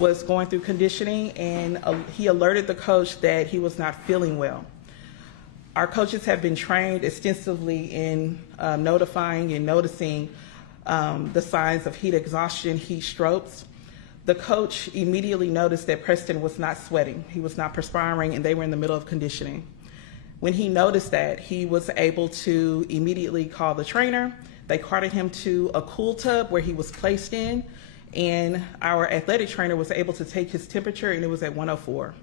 was going through conditioning, and he alerted the coach that he was not feeling well. Our coaches have been trained extensively in notifying and noticing the signs of heat exhaustion, heat strokes. The coach immediately noticed that Preston was not sweating. He was not perspiring, and they were in the middle of conditioning. When he noticed that, he was able to immediately call the trainer. They carted him to a cool tub where he was placed in, and our athletic trainer was able to take his temperature, and it was at 104.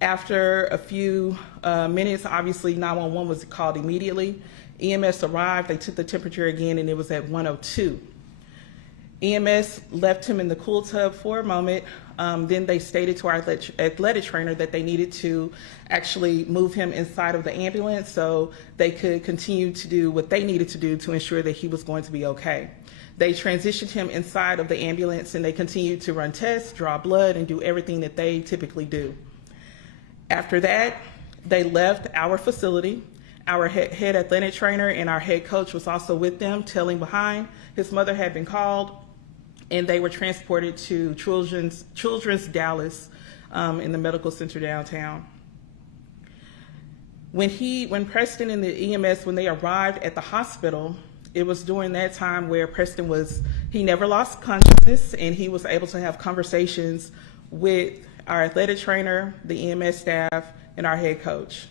After a few minutes, obviously 911 was called immediately. EMS arrived, they took the temperature again, and it was at 102. EMS left him in the cool tub for a moment. Then they stated to our athletic trainer that they needed to actually move him inside of the ambulance so they could continue to do what they needed to do to ensure that he was going to be okay. They transitioned him inside of the ambulance, and they continued to run tests, draw blood, and do everything that they typically do. After that, they left our facility. Our head athletic trainer and our head coach was also with them, tailing behind. His mother had been called, and they were transported to Children's Dallas in the medical center downtown. When Preston and the EMS, when they arrived at the hospital, it was during that time where Preston he never lost consciousness, and he was able to have conversations with our athletic trainer, the EMS staff, and our head coach.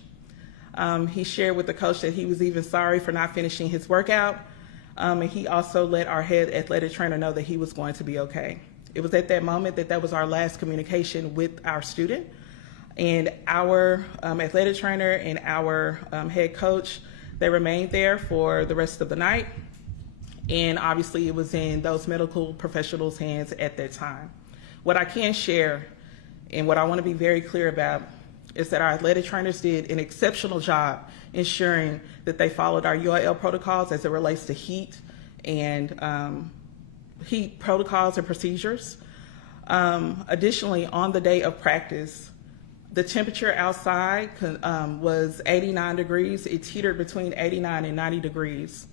He shared with the coach that he was even sorry for not finishing his workout. And he also let our head athletic trainer know that he was going to be okay. It was at that moment that was our last communication with our student. And our athletic trainer and our head coach, they remained there for the rest of the night. And obviously it was in those medical professionals' hands at that time. What I can share and what I want to be very clear about is that our athletic trainers did an exceptional job ensuring that they followed our UIL protocols as it relates to heat and heat protocols and procedures. Additionally, on the day of practice, the temperature outside was 89 degrees. It teetered between 89 and 90 degrees.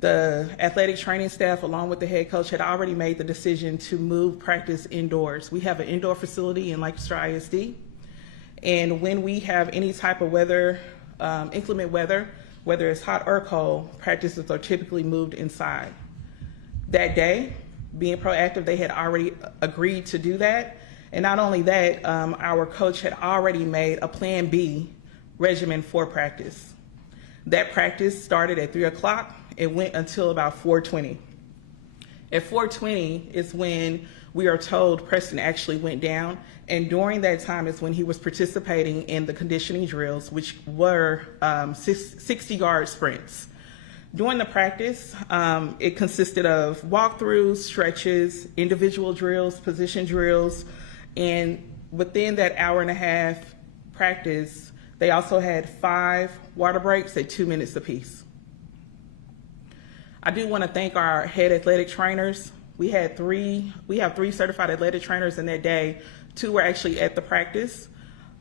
The athletic training staff, along with the head coach, had already made the decision to move practice indoors. We have an indoor facility in Lancaster ISD. And when we have any type of weather, inclement weather, whether it's hot or cold, practices are typically moved inside. That day, being proactive, they had already agreed to do that. And not only that, our coach had already made a Plan B regimen for practice. That practice started at 3 o'clock. It went until about 4:20. At 4:20 is when we are told Preston actually went down, and during that time is when he was participating in the conditioning drills, which were 60-yard sprints. During the practice, it consisted of walkthroughs, stretches, individual drills, position drills, and within that hour and a half practice, they also had 5 water breaks at 2 minutes apiece. I do want to thank our head athletic trainers. We have 3 certified athletic trainers in that day. 2 were actually at the practice.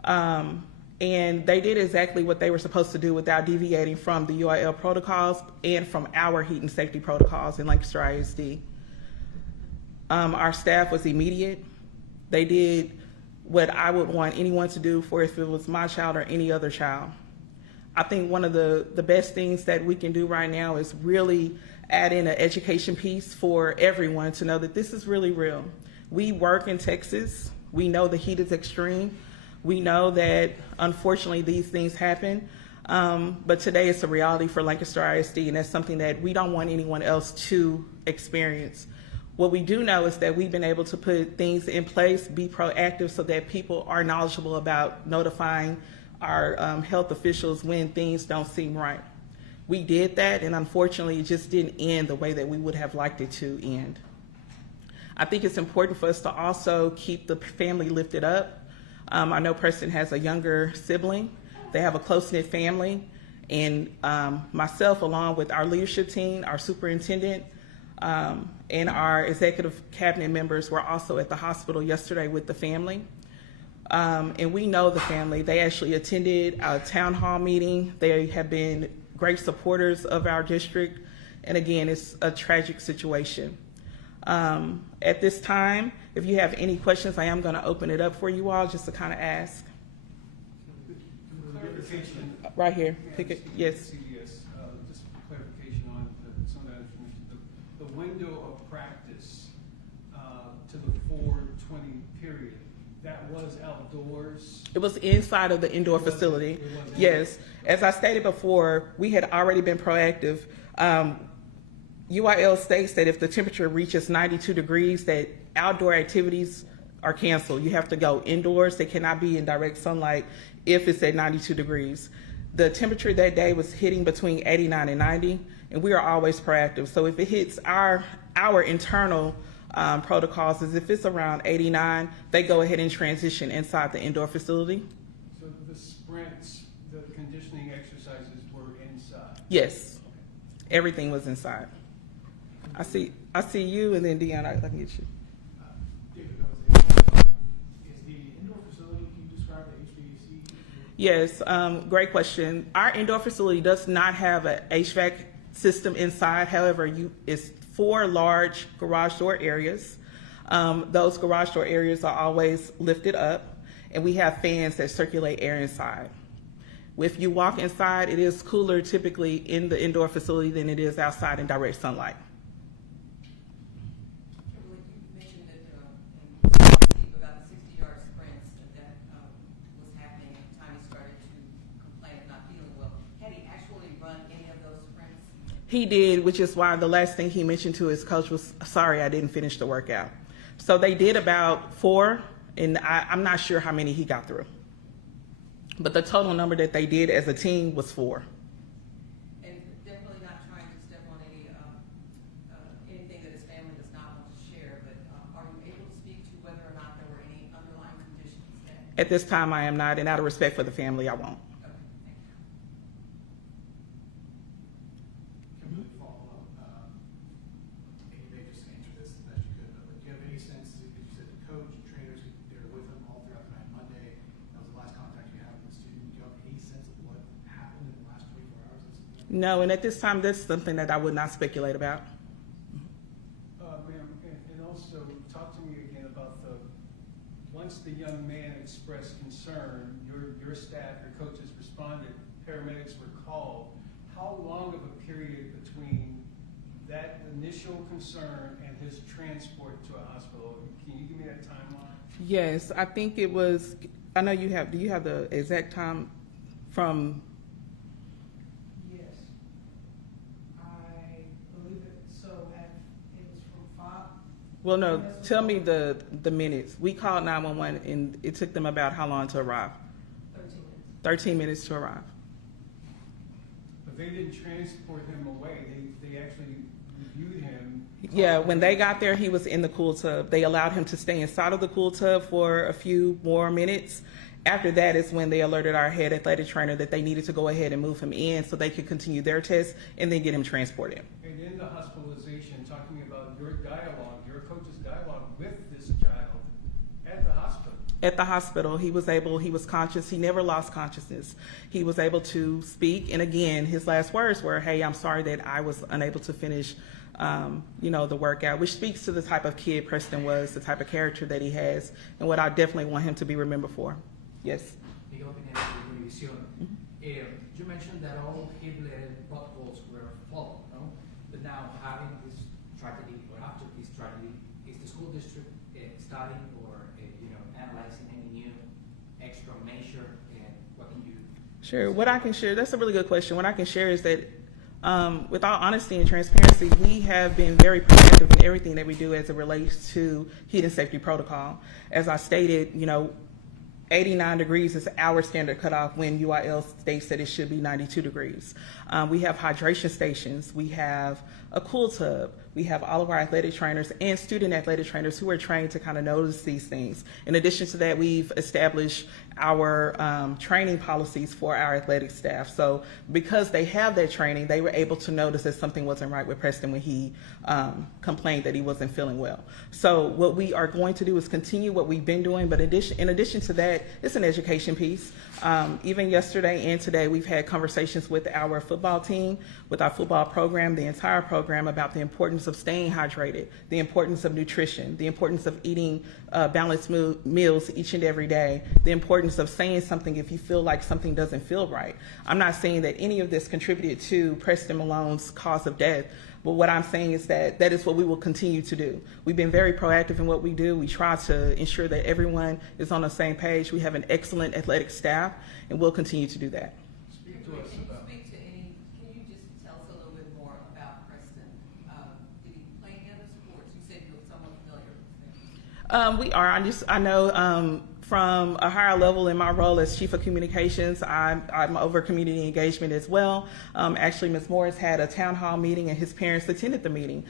And they did exactly what they were supposed to do without deviating from the UIL protocols and from our heat and safety protocols in Lancaster ISD. Our staff was immediate. They did what I would want anyone to do for if it was my child or any other child. I think one of the best things that we can do right now is really add in an education piece for everyone to know that this is really real. We work in Texas. We know the heat is extreme. We know that unfortunately these things happen, but today it's a reality for Lancaster ISD, and that's something that we don't want anyone else to experience. What we do know is that we've been able to put things in place, be proactive so that people are knowledgeable about notifying our health officials when things don't seem right. We did that, and unfortunately it just didn't end the way that we would have liked it to end. I think it's important for us to also keep the family lifted up. I know Preston has a younger sibling. They have a close-knit family, and myself, along with our leadership team, our superintendent, and our executive cabinet members were also at the hospital yesterday with the family. And we know the family. They actually attended a town hall meeting. They have been great supporters of our district. And again, it's a tragic situation. At this time, if you have any questions, I am going to open it up for you all just to kind of ask. Clarification. Right here. Pick it. Yes. CBS, just clarification on some of that information. The window of practice to the 4:20 period, that was outdoors? It was inside of the indoor facility. Yes. As I stated before, we had already been proactive. UIL states that if the temperature reaches 92 degrees, that outdoor activities are canceled. You have to go indoors. They cannot be in direct sunlight if it's at 92 degrees. The temperature that day was hitting between 89 and 90, and we are always proactive. So if it hits our internal protocols is if it's around 89, they go ahead and transition inside the indoor facility. So the sprints, the conditioning exercises were inside? Yes. Everything was inside. I see you, and then Deanna, I can get you. David, is the indoor facility, can you describe the HVAC? Yes, great question. Our indoor facility does not have an HVAC system inside. However, it's 4 large garage door areas. Those garage door areas are always lifted up, and we have fans that circulate air inside. If you walk inside, it is cooler typically in the indoor facility than it is outside in direct sunlight. Kimberly, you mentioned that about the 60-yard sprints that was happening at the time he started to complain of not feeling well. Had he actually run any of those sprints? He did, which is why the last thing he mentioned to his coach was, sorry, I didn't finish the workout. So they did about 4, and I'm not sure how many he got through. But the total number that they did as a team was 4. And definitely not trying to step on anything that his family does not want to share, but are you able to speak to whether or not there were any underlying conditions that? At this time, I am not, and out of respect for the family, I won't. Okay, thank you. Kimberly, follow up. And you may just answer this as best you could, but do you have any sense, because you said the coach, trainers, they were with him all throughout the night Monday, that was the last contact you had with the student. Do you have any sense of what happened in the last 24 hours? No, and at this time, that's something that I would not speculate about. Ma'am, and also talk to me again about once the young man expressed concern, your staff, your coaches responded, paramedics were called. How long of a period between that initial concern and his transport to a hospital? Can you give me that timeline? Yes, I think it was, I know you have, do you have the exact time from? Yes. I believe it. So it was from 5. Well, no, tell me the minutes. We called 911 and it took them about how long to arrive? 13 minutes. 13 minutes to arrive. But they didn't transport him away. They actually reviewed him. Yeah, when they got there, he was in the cool tub. They allowed him to stay inside of the cool tub for a few more minutes. After that is when they alerted our head athletic trainer that they needed to go ahead and move him in so they could continue their test and then get him transported. And in the hospitalization, talk to me about your dialogue, your coach's dialogue with this child at the hospital. At the hospital, he was conscious. He never lost consciousness. He was able to speak. And again, his last words were, hey, I'm sorry that I was unable to finish the workout, which speaks to the type of kid Preston was, the type of character that he has, and what I definitely want him to be remembered for. Yes. Miguel Pineda, Univision. You mentioned that all heat-related protocols were followed, no? But now, having this tragedy, or after this tragedy, is the school district studying or analyzing any new extra measure? And what can you? Sure. What I can share, that's a really good question. What I can share is that with all honesty and transparency, we have been very proactive in everything that we do as it relates to heat and safety protocol. As I stated, 89 degrees is our standard cutoff when UIL states that it should be 92 degrees. We have hydration stations. We have a cool tub. We have all of our athletic trainers and student athletic trainers who are trained to kind of notice these things. In addition to that, we've established our training policies for our athletic staff. So because they have that training, they were able to notice that something wasn't right with Preston when he complained that he wasn't feeling well. So what we are going to do is continue what we've been doing, but in addition to that, it's an education piece. Even yesterday and today, we've had conversations with our football team, with our football program, the entire program, about the importance importance of staying hydrated, the importance of nutrition, the importance of eating balanced meals each and every day, the importance of saying something if you feel like something doesn't feel right. I'm not saying that any of this contributed to Preston Malone's cause of death, but what I'm saying is that that is what we will continue to do. We've been very proactive in what we do. We try to ensure that everyone is on the same page. We have an excellent athletic staff, and we'll continue to do that. Speak to us Can you about. speak to any, can you just tell us a little bit more about Preston? Did he play any other sports? You said you were somewhat familiar with him. We are. I know from a higher level in my role as Chief of Communications, I'm over community engagement as well. Actually, Ms. Morris had a town hall meeting and his parents attended the meeting.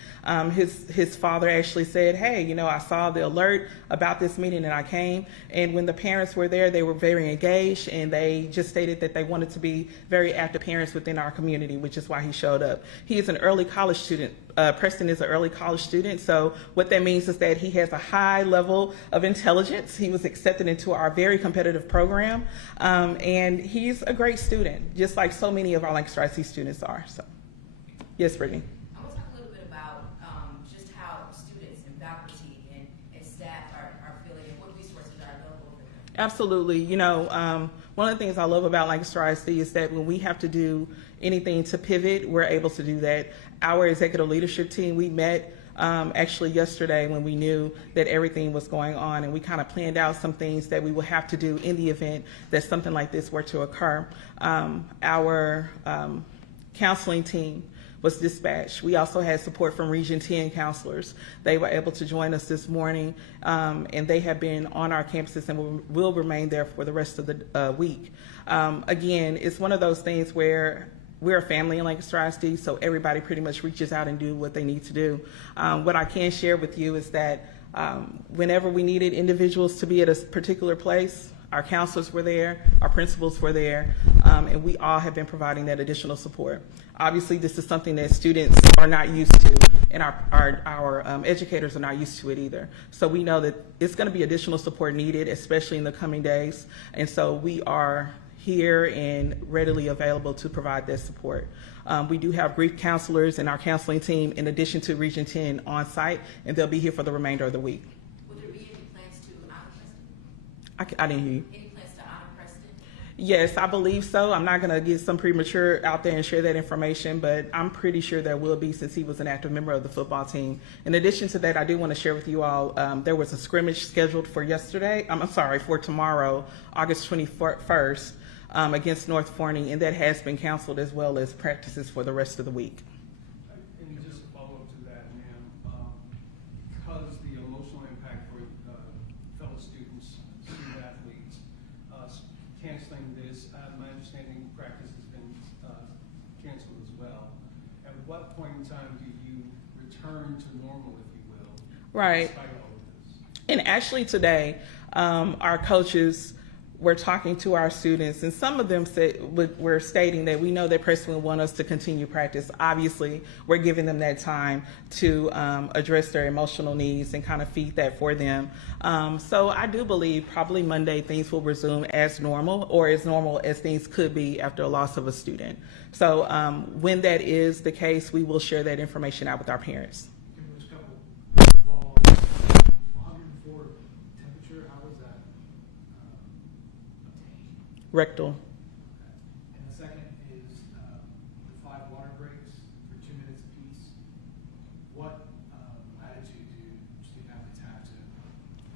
His father actually said, hey, you know, I saw the alert about this meeting and I came. And when the parents were there, they were very engaged and they just stated that they wanted to be very active parents within our community, which is why he showed up. He is an early college student. Preston is an early college student, so what that means is that he has a high level of intelligence. He was accepted into our very competitive program, and he's a great student, just like so many of our Lancaster ISD students are. So, yes, Brittany. I want to talk a little bit about just how students and faculty and staff are feeling and what resources are available for them. Absolutely. You know, one of the things I love about Lancaster ISD is that when we have to do anything to pivot, we're able to do that. Our executive leadership team, we met actually yesterday when we knew that everything was going on, and we kind of planned out some things that we will have to do in the event that something like this were to occur. Our counseling team was dispatched. We also had support from Region 10 counselors. They were able to join us this morning, and they have been on our campuses and will remain there for the rest of the week. Again, it's one of those things where we're a family in Lancaster ISD, so everybody pretty much reaches out and do what they need to do. What I can share with you is that whenever we needed individuals to be at a particular place, our counselors were there, our principals were there, and we all have been providing that additional support. Obviously, this is something that students are not used to, and our educators are not used to it either. So we know that it's going to be additional support needed, especially in the coming days, and so we are here and readily available to provide that support. We do have grief counselors in our counseling team in addition to Region 10 on site, and they'll be here for the remainder of the week. Would there be any plans to honor Preston? I didn't hear you. Any plans to honor Preston? Yes, I believe so. I'm not going to get some premature out there and share that information, but I'm pretty sure there will be, since he was an active member of the football team. In addition to that, I do want to share with you all, there was a scrimmage scheduled for for tomorrow, August 21st, against North Forney, and that has been canceled, as well as practices for the rest of the week. And just a follow-up to that, ma'am, because the emotional impact for fellow students, student athletes, canceling this, my understanding practice has been canceled as well. At what point in time do you return to normal, if you will? Right. Despite all of this? And actually today, our coaches were talking to our students, and some of them were stating that we know that Preston will want us to continue practice. Obviously, we're giving them that time to address their emotional needs and kind of feed that for them. So I do believe probably Monday things will resume as normal, or as normal as things could be after a loss of a student. So when that is the case, we will share that information out with our parents. Give us a couple fall 104 temperature. How was that obtained? Rectal. And the second is the 5 water breaks for 2 minutes apiece. What latitude do student athletes have to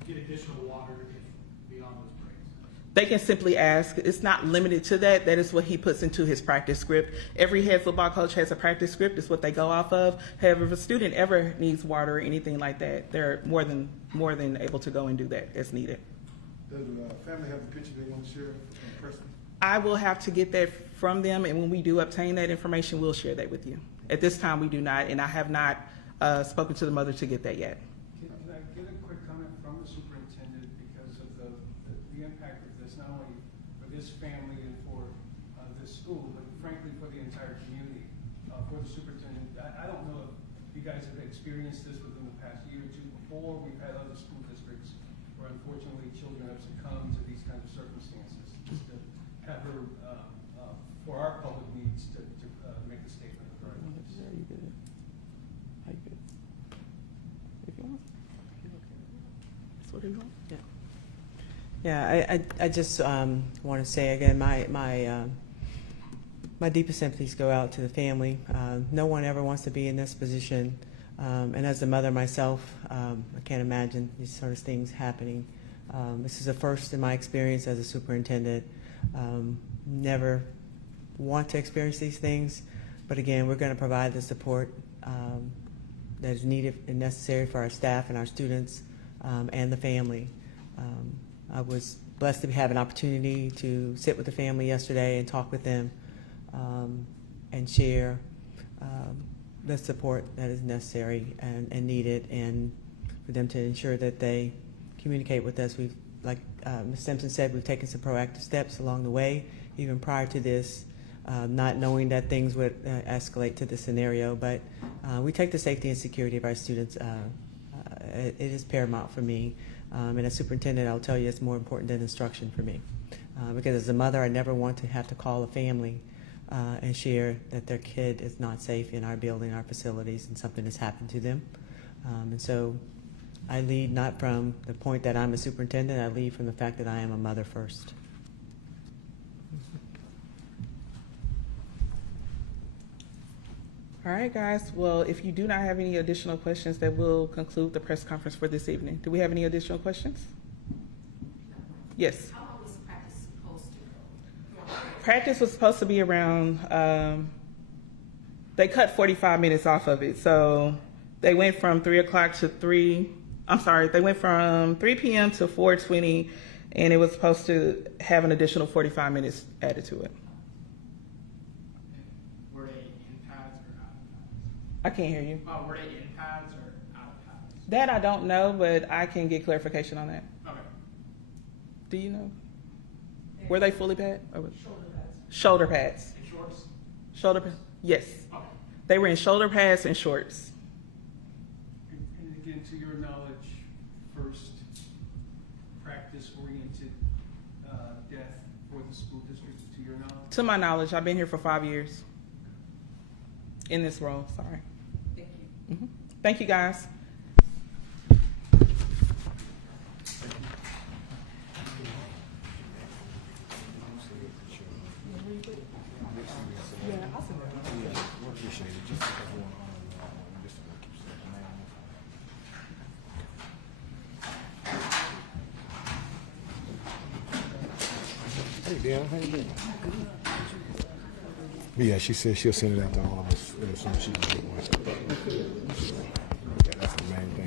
get additional water beyond those breaks? They can simply ask. It's not limited to that. That is what he puts into his practice script. Every head football coach has a practice script. It's what they go off of. However, if a student ever needs water or anything like that, they're more than able to go and do that as needed. Does the family have a picture they want to share from Preston? I will have to get that from them, and when we do obtain that information, we'll share that with you. At this time, we do not, and I have not spoken to the mother to get that yet. Can I get a quick comment from the superintendent because of the impact of this, not only for this family and for this school, but frankly for the entire community. For the superintendent, I don't know if you guys have experienced this within the past year or two before. We've had other school districts where unfortunately children have succumbed to these kinds of circumstances. Just to have her, for our public needs, to make a statement of her. Very good. Very good. Yeah, I just want to say again, my deepest sympathies go out to the family. No one ever wants to be in this position. And as a mother myself, I can't imagine these sort of things happening. This is a first in my experience as a superintendent. Never want to experience these things, but again, we're going to provide the support that is needed and necessary for our staff and our students and the family. I was blessed to have an opportunity to sit with the family yesterday and talk with them and share the support that is necessary and needed, and for them to ensure that they communicate with us. We've, like Ms. Simpson said, we've taken some proactive steps along the way, even prior to this, not knowing that things would escalate to this scenario, but we take the safety and security of our students. It is paramount for me. And as superintendent, I'll tell you it's more important than instruction for me. Because as a mother, I never want to have to call a family and share that their kid is not safe in our building, our facilities, and something has happened to them. And so I lead not from the point that I'm a superintendent, I lead from the fact that I am a mother first. All right, guys. Well, if you do not have any additional questions, that will conclude the press conference for this evening. Do we have any additional questions? Yes. How long was practice supposed to go? Practice was supposed to be around, they cut 45 minutes off of it. So they went from 3 o'clock to they went from 3 p.m. to 4:20, and it was supposed to have an additional 45 minutes added to it. Were they in pads or out of pads? I can't hear you. Were they in pads or out of pads? That I don't know, but I can get clarification on that. Okay. Do you know? Were they fully padded? Shoulder pads. Shoulder pads. In shorts? Shoulder pads. Yes. Okay. They were in shoulder pads and shorts. And again, to your knowledge, first practice-oriented death for the school district, to your knowledge? To my knowledge, I've been here for 5 years in this role. Sorry. Thank you. Thank you, guys. Hey, Dan, how you doing? Yeah, she said she'll send it out to all of us as soon as she can get one. Yeah, that's the main thing.